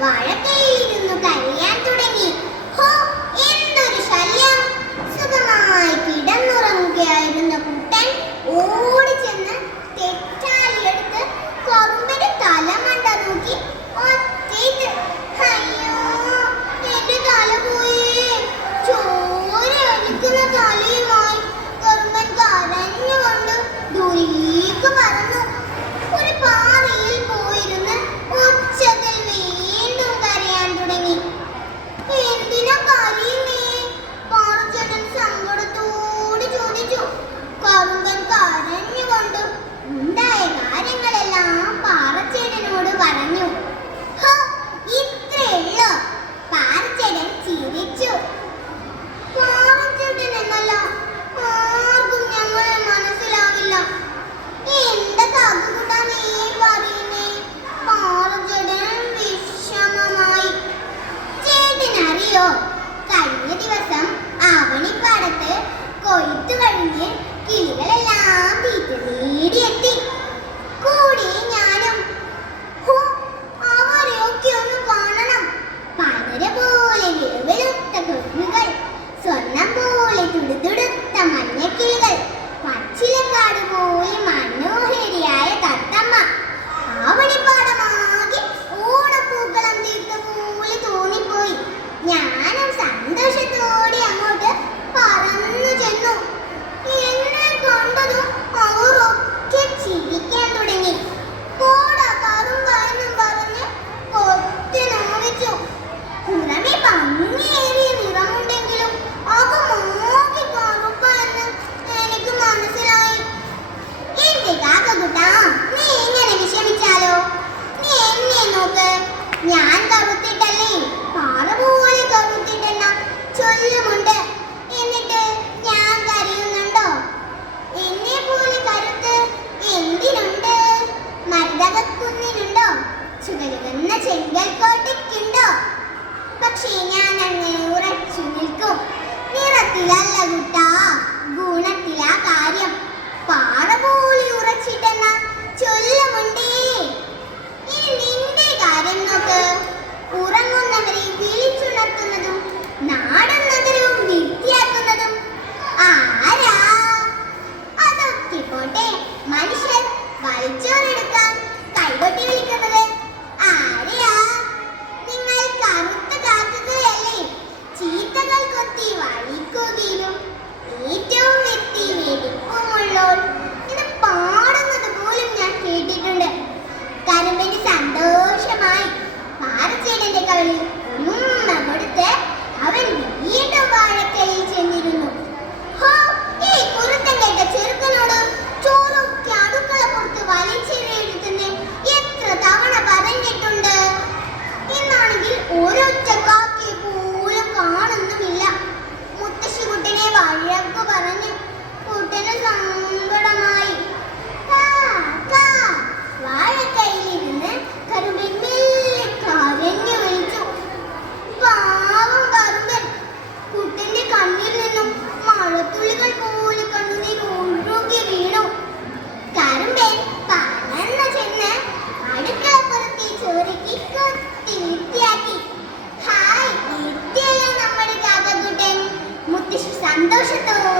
വാഴക്കൈയിലിരുന്നു കരയാൻ തുടങ്ങി. ഹോ, എന്തൊരു ശല്യം! സുഖമായി കിടന്നുറങ്ങുകയായിരുന്ന കുട്ടൻ ഓടിച്ചെന്ന് തെറ്റാലിയെടുത്ത് കറുമ്പന്റെ തലമണ്ട നോക്കി ഒറ്റയിട്ട്. അയ്യോ, എന്റെ തല പോയേ! ചോര ഒലിക്കുന്ന തലയുമായി കറുമ്പൻ കരഞ്ഞുകൊണ്ട് ദൂരേക്ക് പറന്നു. ഒരു പാറയിൽ പോയിരുന്ന് ഉച്ചത്തിൽ വീണ്ടും കരയാൻ തുടങ്ങി. എന്തിനാ കരയുന്നേ? പാറച്ചേട്ടൻ സങ്കടത്തോട് ചോദിച്ചു. കറുമ്പൻ കരഞ്ഞുകൊണ്ട് ഉണ്ടായ കാര്യങ്ങളെല്ലാം പാറച്ചേട്ടനോട് പറഞ്ഞു. ഹോ, ഇത്രയുള്ളോ? പാറച്ചേട്ടൻ ചിരിച്ചു. പാറച്ചേട്ടൻ എന്നല്ല ആർക്കും ഞങ്ങളെ മനസ്സിലാവില്ല. എന്താ കാക്കുകുട്ടാ നീ പറയുന്നേ? പാറച്ചേട്ടൻ വിഷമമായി. ചേട്ടനറിയോ, കഴിഞ്ഞ ദിവസം ആവണിപ്പാടത്ത് കൊയ്ത്തു കഴിഞ്ഞ് കിളികളെല്ലാം തീറ്റ നേടിയെത്തി. കൂടെ ഞാനും. ഹോ, അവരെയൊക്കെ ഒന്ന് കാണണം. പലര പോലെ വെളുത്ത കൊക്കുകൾ, സ്വർണം പോലെ തുടുതുടുത്ത മഞ്ഞക്കിളികൾ, പച്ചിലക്കാട് പോലെ മനോഹരിയായ തത്തമ്മ. ആവണിപ്പാടമാകെ ഓണപ്പൂക്കളം തീർത്ത പോലെ തോന്നിപ്പോയി. ഞാനും സന്തോഷത്തോടെ അങ്ങോട്ട് പറന്നു ചെന്നു. എന്നെ കണ്ടതും അവർ ഒക്കെ ചിരിക്കാൻ തുടങ്ങി. പോടാ കറുമ്പ എന്നും പറഞ്ഞ് കൊത്തി നോവിച്ചു. പുറമെ ഭംഗിയേറിയ നിറമുണ്ടെങ്കിലും അകമാകെ കറുപ്പ എന്ന് എനിക്ക് മനസ്സിലായി. എന്റെ കാക്കക്കുട്ടാ, നീ ഇങ്ങനെ വിഷമിച്ചാലോ? നീ എന്നെ നോക്ക്, ഞാൻ കറുത്തിട്ടല്ലേ? പാറ പോലെ കറുത്തിട്ടെന്ന ചൊല്ലുമുണ്ട്. എന്നിട്ട് ഞാൻ കരയുന്നുണ്ടോ? എന്നെ പോലെ കരുത്ത് എന്തിനുണ്ട്? മരതകക്കുന്നിനുണ്ടോ? ചുവരുന്ന ചെങ്കൽക്കോട്ടയ്ക്കുണ്ടോ? പക്ഷേ ഞാൻ അങ്ങനെ ഉറച്ചു നിൽക്കും. നിറത്തിലല്ല കുട്ടാ, ഗുണത്തിലാ കാര്യം. പാറ പോലെ ഉറച്ചിട്ടെന്ന ചൊല്ലുമുണ്ടേ. ഇനി നിന്റെ കാര്യം നോക്ക്. ഉറങ്ങുന്നവരെ വിളിച്ചുണർത്തുന്നതും നാടും നഗരവും വൃത്തിയാക്കുന്നതും ആരാ? അതൊക്കെ പോട്ടെ, മനുഷ്യർ വലിച്ചോറെടുക്കാൻ കൈകൊട്ടി വിളിക്കുന്നത് ആരെയാ? നിങ്ങൾ കറുത്ത കാക്കുകയല്ലേ? ചീത്തകൾ കൊത്തി വഴിക്കുകയും ഏറ്റവും വ്യക്തി വെടിപ്പുമുള്ളോൾ ഇത് പാടുന്നത് പോലും ഞാൻ കേട്ടിട്ടുണ്ട്. കറുമ്പന് സന്തോഷമായി. പാറച്ചേട്ടന്റെ കവിളിൽ ഉമ്മ കൊടുത്ത് അവൻ വീണ്ടും വാഴക്കൈയിൽ ചെന്നിരുന്നു. ഹോ, ഈ കുറുത്തൻ കേട്ട ചെറുക്കനോട് ചോറൊക്കെ അടുക്കള പുറത്ത് വലിച്ചെറിയരുതെന്ന് എത്ര തവണ പറഞ്ഞിട്ടുണ്ട്. എന്നാണെങ്കിൽ ഒരൊറ്റ കാക്കയെ പോലും കാണുന്നുമില്ല. മുത്തശ്ശി കുട്ടനെ വഴക്ക് പറഞ്ഞു. കുട്ടന് സങ്കടമായി. വാഴക്കൈയിലിരുന്ന് കറുമ്പൻ മെല്ലെ കരഞ്ഞു വിളിച്ചു. പാവം കറുമ്പൻ. കുട്ടന്റെ കണ്ണിൽ നിന്നും മഴത്തുള്ളികൾ പോലെ കണ്ണുനീർ ഒഴുകി വീണു. കറുമ്പൻ പറന്നു ചെന്ന് അടുക്കളപ്പുറത്തെ ചോരയ്ക്ക് കൊത്തി വൃത്തിയാക്കി. ഹായ്, എത്തിയല്ലോ നമ്മുടെ കാക്കക്കുട്ടൻ. മുത്തശ്ശി സന്തോഷത്തോടെ